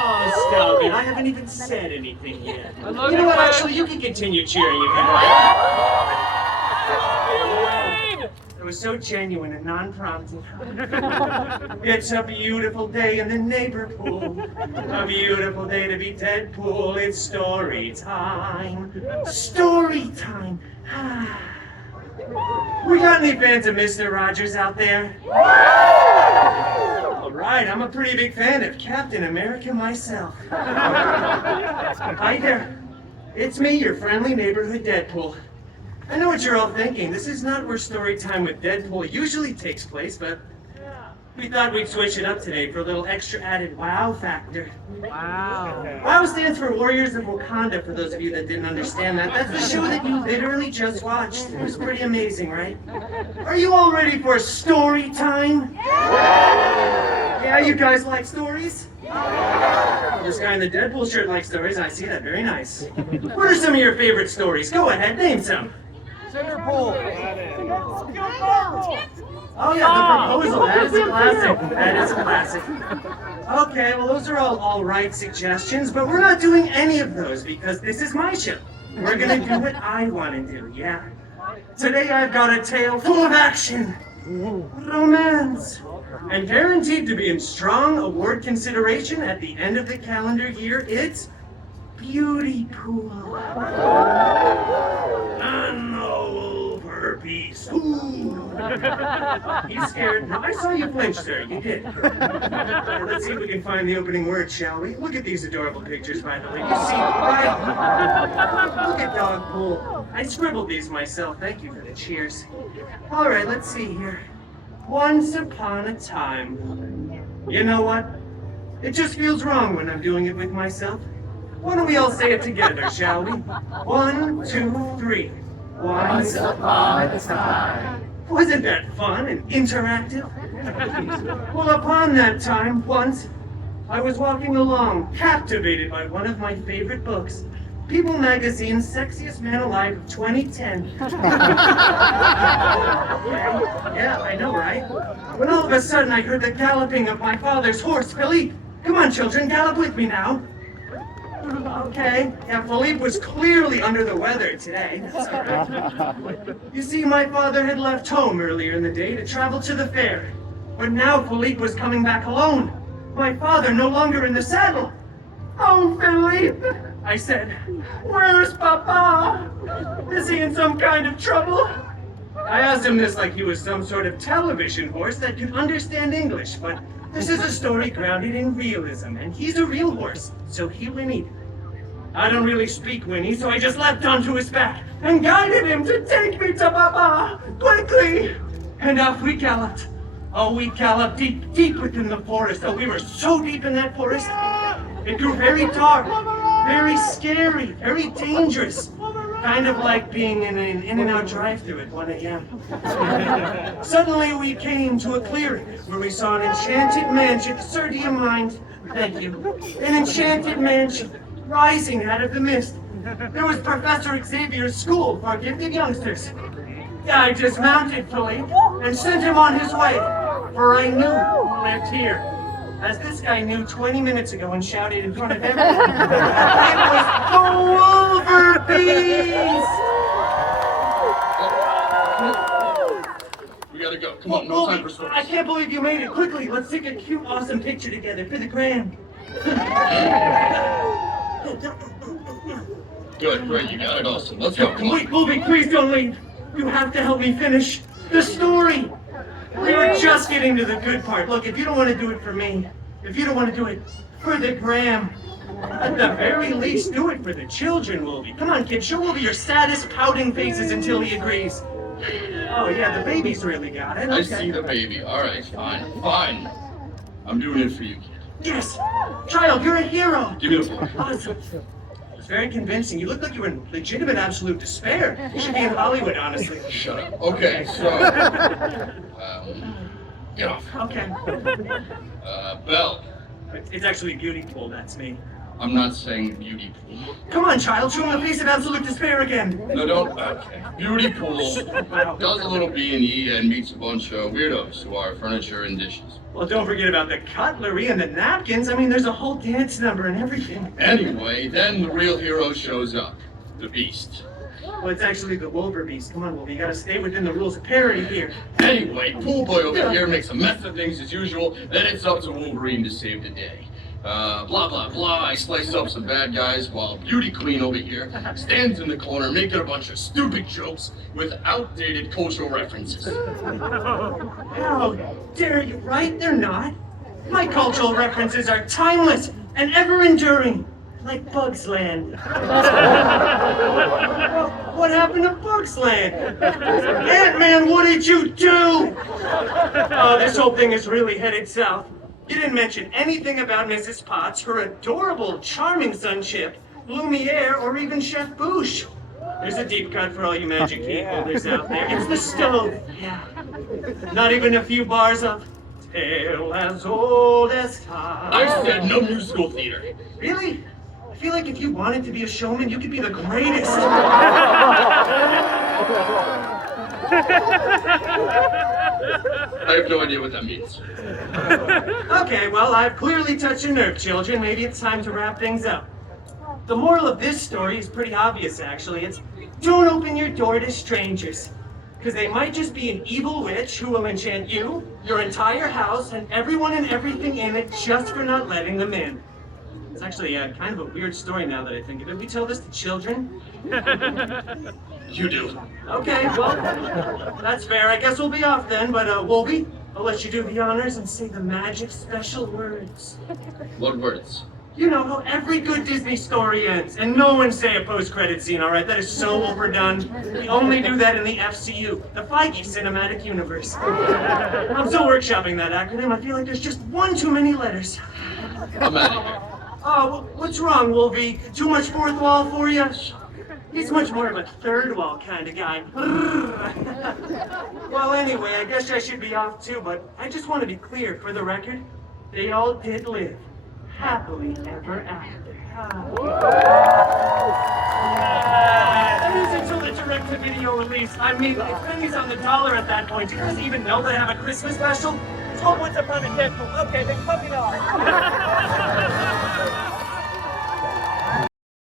Oh, stop it. I haven't even said anything yet. You know what, actually, you can continue cheering if you like. It was so genuine and non-prompted. It's a beautiful day in the neighborhood. A beautiful day to be Deadpool. It's story time. Story time. We got any fans of Mr. Rogers out there? All right, I'm a pretty big fan of Captain America myself. Hi there. It's me, your friendly neighborhood Deadpool. I know what you're all thinking. This is not where story time with Deadpool usually takes place, but we thought we'd switch it up today for a little extra added wow factor. Wow. WOW stands for Warriors of Wakanda, for those of you that didn't understand that. That's the show that you literally just watched. It was pretty amazing, right? Are you all ready for story time? Yeah, you guys like stories? This guy in the Deadpool shirt likes stories. I see that. Very nice. What are some of your favorite stories? Go ahead, name some. Deadpool. Oh yeah, the proposal. That is a classic. That is a classic. Okay, well those are all right suggestions, but we're not doing any of those because this is my show. We're gonna do what I want to do, yeah? Today I've got a tale full of action, romance, and guaranteed to be in strong award consideration at the end of the calendar year. It's Beauty Pool. An over piece. Ooh. He's scared. No, I saw you flinch, sir. You did. Let's see if we can find the opening word, shall we? Look at these adorable pictures, by the way. You see, right? Look at Dog Pool. I scribbled these myself. Thank you for the cheers. All right, let's see here. Once upon a time. You know what? It just feels wrong when I'm doing it with myself. Why don't we all say it together, shall we? 1, 2, 3. Once upon a time. Wasn't that fun and interactive? Well, upon that time, once, I was walking along, captivated by one of my favorite books, People Magazine's Sexiest Man Alive of 2010. Yeah, I know, right? When all of a sudden I heard the galloping of my father's horse, Philippe. Come on, children, gallop with me now. Okay. Yeah, Philippe was clearly under the weather today. That's all right. You see, my father had left home earlier in the day to travel to the fair. But now Philippe was coming back alone. My father no longer in the saddle. Oh, Philippe, I said. Where's Papa? Is he in some kind of trouble? I asked him this like he was some sort of television horse that could understand English, but this is a story grounded in realism, and he's a real horse, so he whinnied. I don't really speak Winnie, so I just leapt onto his back and guided him to take me to Papa, quickly! And off we galloped. Oh, we galloped deep, deep within the forest. Oh, we were so deep in that forest. It grew very dark, very scary, very dangerous. Kind of like being in an In-N-Out drive-thru at 1 a.m. Suddenly we came to a clearing where we saw an enchanted mansion. Sir, do you mind? Thank you. An enchanted mansion rising out of the mist. There was Professor Xavier's school for gifted youngsters. I dismounted Philippe and sent him on his way, for I knew who lived here. As this guy knew 20 minutes ago and shouted in front of everyone, it was the Wolverine Beast! We gotta go. Come on, no time for stories. I can't believe you made it. Quickly, let's take a cute, awesome picture together for the gram. Good, great, you got it, awesome. Let's go, come on. Wait, Colby, please don't leave. You have to help me finish the story. We were just getting to the good part. Look, if you don't want to do it for me, if you don't want to do it for the gram, at the very least, do it for the children, Wolby. Come on, kid, show Wolby your saddest pouting faces until he agrees. Oh, yeah, the baby's really got it. I see the baby. All right, fine, fine. I'm doing it for you, kid. Yes! Child, you're a hero! Give me the floor. Awesome. It was very convincing. You look like you were in legitimate absolute despair. You should be in Hollywood, honestly. Shut up. Okay, so... get off. Okay. Belle. It's actually Beauty Pool, that's me. I'm not saying beauty pool. Come on, child, show him the face of absolute despair again. No, don't. Okay. Beauty pool does a little B&E and meets a bunch of weirdos who are furniture and dishes. Well, don't forget about the cutlery and the napkins. I mean, there's a whole dance number and everything. Anyway, then the real hero shows up. The Beast. Well, it's actually the Wolver Beast. Come on, Wolver, you gotta stay within the rules of parody here. Anyway, pool boy over here makes a mess of things as usual, then it's up to Wolverine to save the day. Blah, blah, blah, I slice up some bad guys while Beauty Queen over here stands in the corner making a bunch of stupid jokes with outdated cultural references. How dare you, right? They're not. My cultural references are timeless and ever-enduring, like Bugs Land. Well, what happened to Bugs Land? Ant-Man, what did you do? Oh, this whole thing is really headed south. You didn't mention anything about Mrs. Potts, her adorable, charming sonship, Lumiere, or even Chef Bouche. There's a deep cut for all you magic key holders out there. It's the stove. Yeah. Not even a few bars of tale as old as time. I said no musical theater. Really? I feel like if you wanted to be a showman, you could be the greatest. I have no idea what that means. Okay, well, I've clearly touched a nerve, children. Maybe it's time to wrap things up. The moral of this story is pretty obvious, actually. It's don't open your door to strangers. Because they might just be an evil witch who will enchant you, your entire house, and everyone and everything in it just for not letting them in. It's actually kind of a weird story now that I think of it. We tell this to children? You do. Okay, well, that's fair. I guess we'll be off then, but Wolby, I'll let you do the honors and say the magic special words. What words? You know how every good Disney story ends, and no one say a post-credit scene, all right? That is so overdone. We only do that in the FCU, the Feige Cinematic Universe. I'm still workshopping that acronym. I feel like there's just one too many letters. I'm out of here. Oh, what's wrong, Wolvie? Too much fourth wall for you? He's much more of a third wall kind of guy. Well, anyway, I guess I should be off too, but I just want to be clear, for the record, they all did live happily ever after. That is until the direct-to-video release. I mean, it's pennies on the dollar at that point. Do you guys even know they have a Christmas special? It's called Once Upon a Deadpool. Okay, then fucking off.